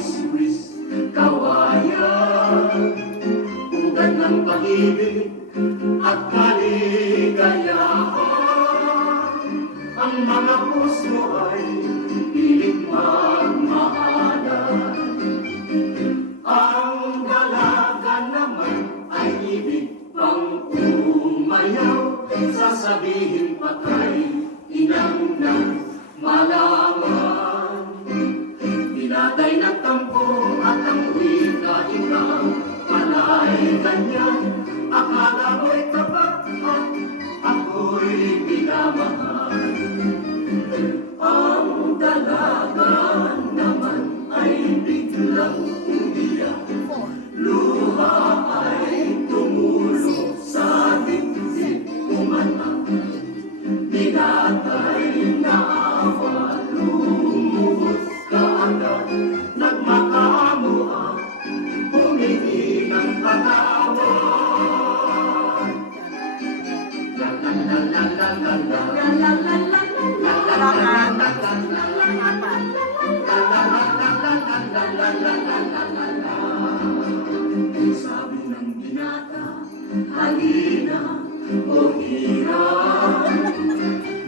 lawis-wis, kawayan, ugat ng pag-ibig at kaligayahan. Ang mga puso ay pilit magmahalan. Ang dalaga naman ay ibig pang umayaw, sasabihin patay, inang na malaman. Binatay ng tampo at ang wika ikaw, pala'y ganyan. Akala mo'y tapat at ako'y minamahal. Ang dalaga naman ay biglang umiyak, luha ay tumulo sa dibdib umanak. Binatay na awa, lumuhos kaagad, nagmakamuha, humingi ng patawad. La la la la la la la la la la sabi ng binata, halina o hirap,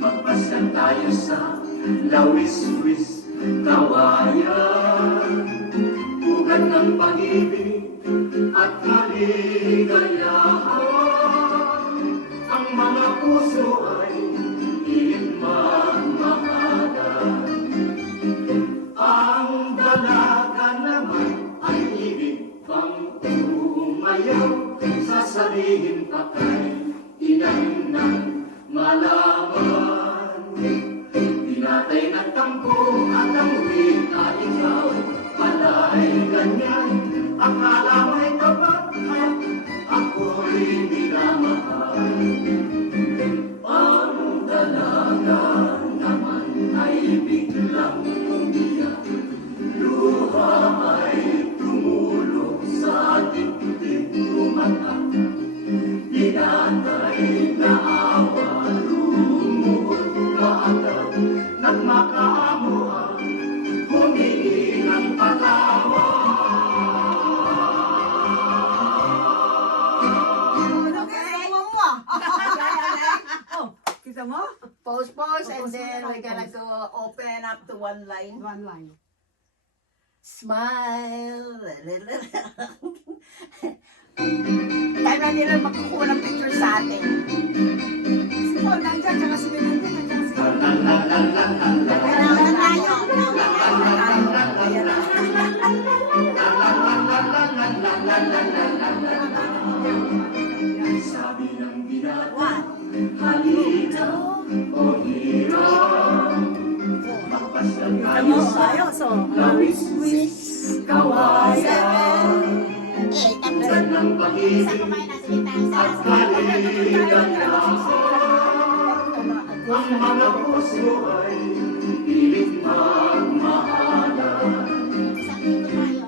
magpasyan tayo sa lawis-wis, kawayan, ugat ng pag-ibig at kaligayahan. Ang mga puso ay pilit magmahalan. Ang dalaga naman ay ibig pang umayaw, sasabihin patay, inang nang malaman. Binatay ng tampo at ang wika ikaw, pala'y ganyan. Akala mo'y tapat at ako'y minamahal. Ang dalaga naman ay biglang umiyak, luha ay tumulo sa dibdib umatak. Binatay na awa, lumuhod kaagad, nagmakaamuha, humingi ng patawad. Kita mo? Pause, and then we're gonna go open up to one line. One line. Smile. Time na nila magkukuha ng picture sa atin. Si Paul nandyan, tsaka si Ben nandyan, nandyan si Paul. Kailangan tayo. Ayan na. Sabi ng binata, One. halina o hirap, magpasyan tayo sa lawis-wis, kawayan, ugat ng pag-ibig at kaligayahan. Ang mga puso ay pilit magmahalan.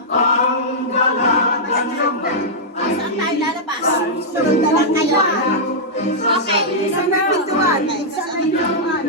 Ang dalaga naman ay Sunod na lang kayo. Isang may pintuan. Isang may pintuan.